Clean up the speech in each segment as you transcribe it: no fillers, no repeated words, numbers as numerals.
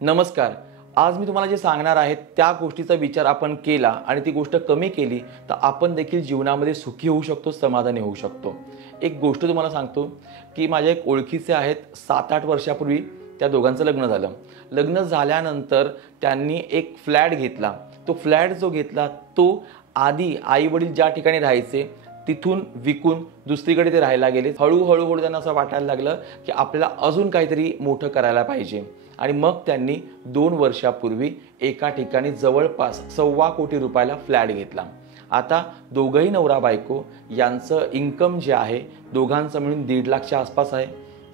नमस्कार. आज मी तुम्हाला जे सांगणार आहे त्या गोष्टीचा विचार आपण केला आणि ती गोष्ट कमी केली तर आपण देखील जीवनामध्ये सुखी होऊ शकतो, समाधानी होऊ शकतो. एक गोष्ट तुम्हाला सांगतो की माझ्या एक ओळखीचे आहेत, 7-8 वर्षापूर्वी त्या दोघांचं लग्न झालं. लग्न झाल्यानंतर त्यांनी एक फ्लॅट घेतला. तो फ्लॅट जो घेतला तो आधी आई-वडील ज्या ठिकाणी राहायचे तिथून विकून दुसरीकडे ते राहायला गेले. हळूहळू त्यांना असं वाटायला लागलं की आपल्याला अजून काहीतरी मोठं करायला पाहिजे आणि मग त्यांनी 2 वर्षापूर्वी एका ठिकाणी जवळपास ₹1.25 कोटी रुपयाला फ्लॅट घेतला. आता दोघंही नवरा बायको यांचं इन्कम जे आहे दोघांचं मिळून 1.5 लाखच्या आसपास आहे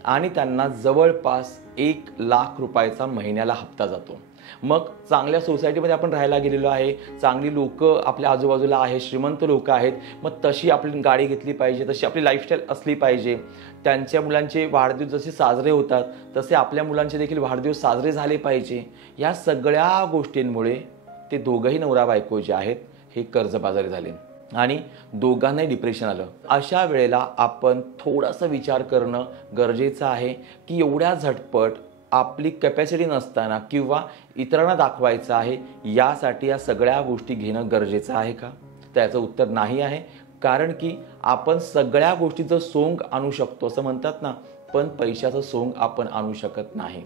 आणि त्यांना जवळपास 1 लाख रुपयाचा महिन्याला हप्ता जातो. मग चांगल्या सोसायटीमध्ये आपण राहायला गेलेलो आहे, चांगली लोकं आपल्या आजूबाजूला आहेत, श्रीमंत लोकं आहेत. मग तशी आपली गाडी घेतली पाहिजे, तशी आपली लाईफस्टाईल असली पाहिजे. त्यांच्या मुलांचे वाढदिवस जसे साजरे होतात तसे आपल्या मुलांचे देखील वाढदिवस साजरे झाले पाहिजे. या सगळ्या गोष्टींमुळे ते दोघंही नवरा बायको जे आहेत हे कर्जबाजारी झाले आणि दोघांनाही डिप्रेशन आलं. अशा वेळेला आपण थोडासा विचार करणं गरजेचं आहे की एवढ्या झटपट आपली कॅपॅसिटी नसताना किंवा इतरांना दाखवायचं आहे यासाठी या सगळ्या गोष्टी घेणं गरजेचं आहे का? त्याचं उत्तर नाही आहे. कारण की आपण सगळ्या गोष्टीचं सोंग आणू शकतो असं म्हणतात ना, पण पैशाचं सोंग आपण आणू शकत नाही.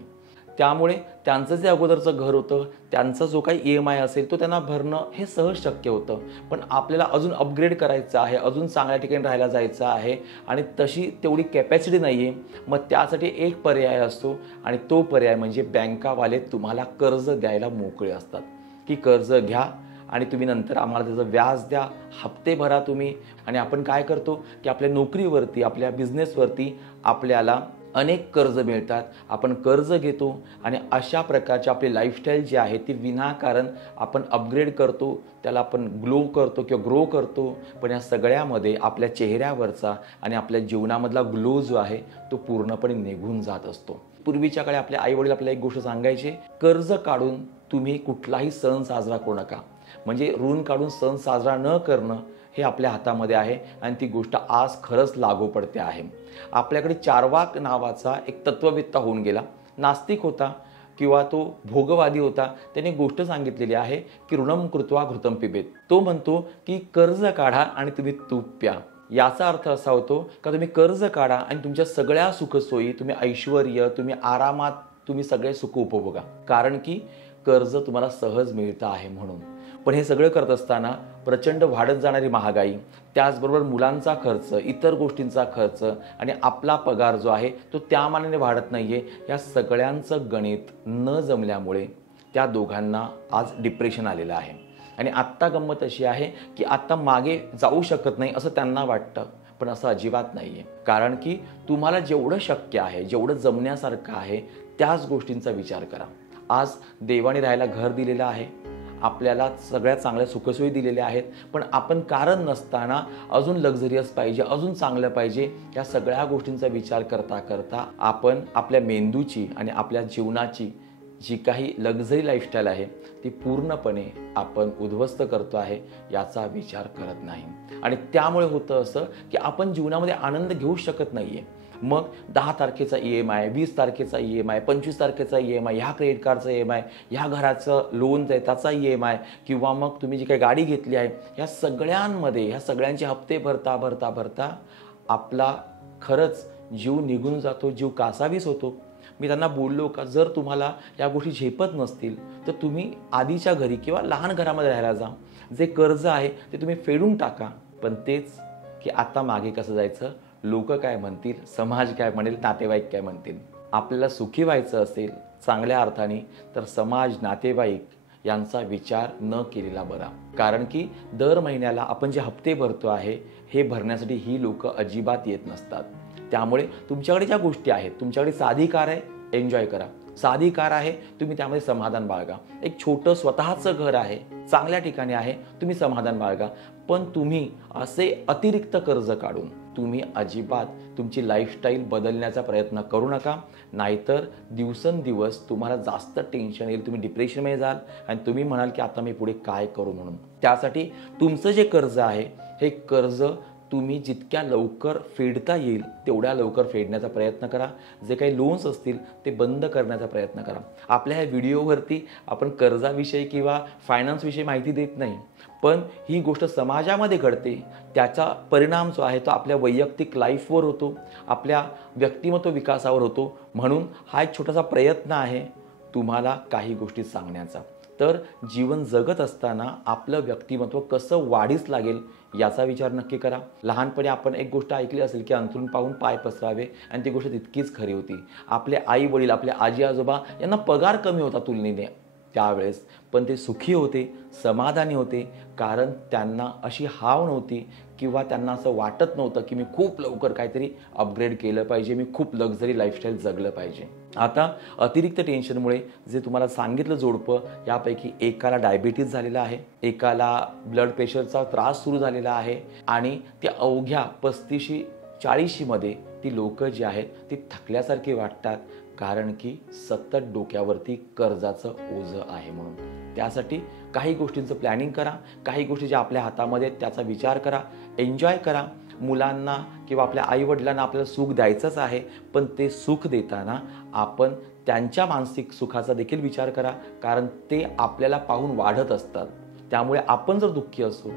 त्यामुळे त्यांचं जे अगोदरचं घर होतं, त्यांचा जो काही EMI असेल तो त्यांना भरणं हे सहज शक्य होतं. पण आपल्याला अजून अपग्रेड करायचं आहे, अजून चांगल्या ठिकाणी राहायला जायचं आहे आणि तशी तेवढी कॅपॅसिटी नाही आहे. मग त्यासाठी एक पर्याय असतो आणि तो पर्याय म्हणजे बँकावाले तुम्हाला कर्ज द्यायला मोकळे असतात की कर्ज घ्या आणि तुम्ही नंतर आम्हाला त्याचं व्याज द्या, हप्ते भरा तुम्ही. आणि आपण काय करतो की आपल्या नोकरीवरती, आपल्या बिझनेसवरती आपल्याला अनेक कर्ज मिळतात. आपण कर्ज घेतो आणि अशा प्रकारची आपली लाईफस्टाईल जी आहे ती विनाकारण आपण अपग्रेड करतो, त्याला आपण ग्रो करतो. पण या सगळ्यामध्ये आपल्या चेहऱ्यावरचा आणि आपल्या जीवनामधला ग्लो जो आहे तो पूर्णपणे निघून जात असतो. पूर्वीच्या काळी आपले आईवडील आपल्याला एक गोष्ट सांगायचे, कर्ज काढून तुम्ही कुठलाही सण साजरा करू नका. म्हणजे ऋण काढून सण साजरा न करणं हे आपल्या हातामध्ये आहे आणि ती गोष्ट आज खरंच लागू पडते आहे. आपल्याकडे चार्वाक नावाचा एक तत्ववेत्ता होऊन गेला, नास्तिक होता किंवा तो भोगवादी होता. त्याने गोष्ट सांगितलेली आहे की ऋणम कृत्वा घृतम पिबेत. तो म्हणतो की कर्ज काढा आणि तुम्ही तूप प्या. याचा अर्थ असा होतो का तुम्ही कर्ज काढा आणि तुमच्या सगळ्या सुखसोयी, तुम्ही ऐश्वर्य, तुम्ही आरामात, तुम्ही सगळे सुख उपभोगा. कारण की कर्ज तुम्हाला सहज मिळतं आहे म्हणून. पण हे सगळं करत असताना प्रचंड वाढत जाणारी महागाई, त्याचबरोबर मुलांचा खर्च, इतर गोष्टींचा खर्च आणि आपला पगार जो आहे तो त्या मानाने वाढत नाही आहे. या सगळ्यांचं गणित न जमल्यामुळे त्या दोघांना आज डिप्रेशन आलेलं आहे. आणि आत्ता गंमत अशी आहे की आत्ता मागे जाऊ शकत नाही असं त्यांना वाटतं, पण असं अजिबात नाही आहे. कारण की तुम्हाला जेवढं शक्य आहे, जेवढं जमण्यासारखं आहे त्याच गोष्टींचा विचार करा. आज देवाने राहायला घर दिलेलं आहे, आपल्याला सगळ्या चांगल्या सुखसोयी दिलेल्या आहेत, पण आपण कारण नसताना अजून लक्झरियस पाहिजे, अजून चांगलं पाहिजे, या सगळ्या गोष्टींचा विचार करता करता आपण आपल्या मेंदूची आणि आपल्या जीवनाची जी काही लक्झरी लाईफस्टाईल आहे ती पूर्णपणे आपण उद्ध्वस्त करतो आहे, याचा विचार करत नाही. आणि त्यामुळे होतं असं की आपण जीवनामध्ये आनंद घेऊ शकत नाही आहे. मग 10 तारखेचा EMI, 20 तारखेचा EMI, 25 तारखेचा EMI, ह्या क्रेडिट कार्डचा EMI, ह्या घराचं लोन आहे त्याचा EMI, किंवा मग तुम्ही जी काही गाडी घेतली आहे ह्या सगळ्यांमध्ये ह्या सगळ्यांचे हप्ते भरता आपला खरंच जीव निघून जातो, जीव कासावीस होतो. मी त्यांना बोललो का जर तुम्हाला या गोष्टी झेपत नसतील तर तुम्ही आधीच्या घरी किंवा लहान घरामध्ये राहायला जा. जे कर्ज आहे ते तुम्ही फेडून टाका. पण तेच की आता मागे कसं जायचं, लोक काय म्हणतील, समाज काय म्हणेल, नातेवाईक काय म्हणतील. आपल्याला सुखी व्हायचं असेल चांगल्या अर्थाने तर समाज, नातेवाईक यांचा विचार न केलेला बरा. कारण की दर महिन्याला आपण जे हप्ते भरतो आहे हे भरण्यासाठी ही लोक अजिबात येत नसतात. त्यामुळे तुमच्याकडे ज्या गोष्टी आहेत, तुमच्याकडे साधी कार आहे, एन्जॉय करा. साधी कार आहे, तुम्ही त्यामध्ये समाधान बाळगा. एक छोटं स्वतःचं घर आहे, चांगल्या ठिकाणी आहे, तुम्ही समाधान बाळगा. पण तुम्ही असे अतिरिक्त कर्ज काढून तुम्ही अजिबात तुमची लाईफस्टाईल बदलण्याचा प्रयत्न करू नका. नाहीतर दिवसेंदिवस तुम्हाला जास्त टेन्शन येईल, तुम्ही डिप्रेशनमध्ये जाल आणि तुम्ही म्हणाल की आता मी पुढे काय करू म्हणून. त्यासाठी तुमचं जे कर्ज आहे हे कर्ज तुम्ही जितक्या लवकर फेडता येईल तेवढ्या लवकर फेडण्याचा प्रयत्न करा. जे काही लोन्स असतील ते बंद करण्याचा प्रयत्न करा. आपल्या ह्या व्हिडिओवरती आपण कर्जाविषयी किंवा फायनान्सविषयी माहिती देत नाही, पण ही गोष्ट समाजामध्ये घडते, त्याचा परिणाम जो आहे तो आपल्या वैयक्तिक लाईफवर होतो, आपल्या व्यक्तिमत्व विकासावर होतो. म्हणून हा एक छोटासा प्रयत्न आहे तुम्हाला काही गोष्टी सांगण्याचा. तर जीवन जगत असताना आपलं व्यक्तिमत्व कसं वाढीस लागेल याचा विचार नक्की करा. लहानपणी आपण एक गोष्ट ऐकली असेल की अंथरूण पाहून पाय पसरावे, आणि ती गोष्ट तितकीच खरी होती. आपले आई वडील, आपले आजी आजोबा यांना पगार कमी होता तुलनेने त्यावेळेस, पण ते सुखी होते, समाधानी होते, कारण त्यांना अशी हाव नव्हती किंवा त्यांना असं वाटत नव्हतं की मी खूप लवकर काहीतरी अपग्रेड केलं पाहिजे, मी खूप लक्झरी लाईफस्टाईल जगलं पाहिजे. आता अतिरिक्त टेन्शनमुळे जे तुम्हाला सांगितलं जोडपं, यापैकी एकाला डायबिटीज झालेला आहे, एकाला ब्लड प्रेशरचा त्रास सुरू झालेला आहे, आणि त्या अवघ्या 35-40मध्ये ती लोक जी आहेत ती थकल्यासारखी वाटतात, कारण की सतत डोक्यावरती कर्जाचं ओझं आहे. म्हणून त्यासाठी काही गोष्टींचं प्लॅनिंग करा, काही गोष्टी ज्या आपल्या हातामध्ये आहेत त्याचा विचार करा, एन्जॉय करा. मुलांना किंवा आपल्या आईवडिलांना आपल्याला सुख द्यायचंच आहे, पण ते सुख देताना आपण त्यांच्या मानसिक सुखाचा देखील विचार करा, कारण ते आपल्याला पाहून वाढत असतात. त्यामुळे आपण जर दुःखी असू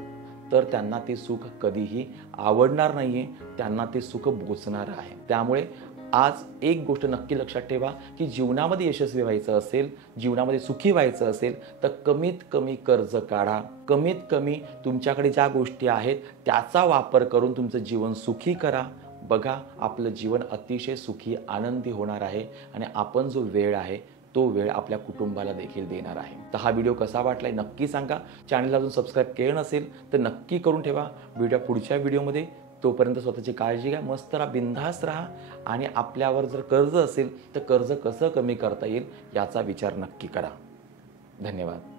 तर त्यांना ते सुख कधीही आवडणार नाही आहे, त्यांना ते सुख बोचणार आहे. त्यामुळे आज एक गोष्ट नक्की लक्षात ठेवा की जीवनामध्ये यशस्वी व्हायचं असेल, जीवनामध्ये सुखी व्हायचं असेल तर कमीत कमी कर्ज काढा, कमीत कमी तुमच्याकडे ज्या गोष्टी आहेत त्याचा वापर करून तुमचं जीवन सुखी करा. बघा, आपलं जीवन अतिशय सुखी आनंदी होणार आहे, आणि आपण जो वेळ आहे तो वेळ आपल्या कुटुंबाला देखील देणार आहे. तर हा व्हिडिओ कसा वाटलाय नक्की सांगा. चॅनलला अजून सबस्क्राईब केलं नसेल तर नक्की करून ठेवा. भेटूया पुढच्या व्हिडिओमध्ये. तोपर्यंत स्वतःची काळजी घ्या, मस्त राहा, बिनधास्त राहा, आणि आपल्यावर जर कर्ज असेल तर कर्ज कसं कमी करता येईल याचा विचार नक्की करा. धन्यवाद.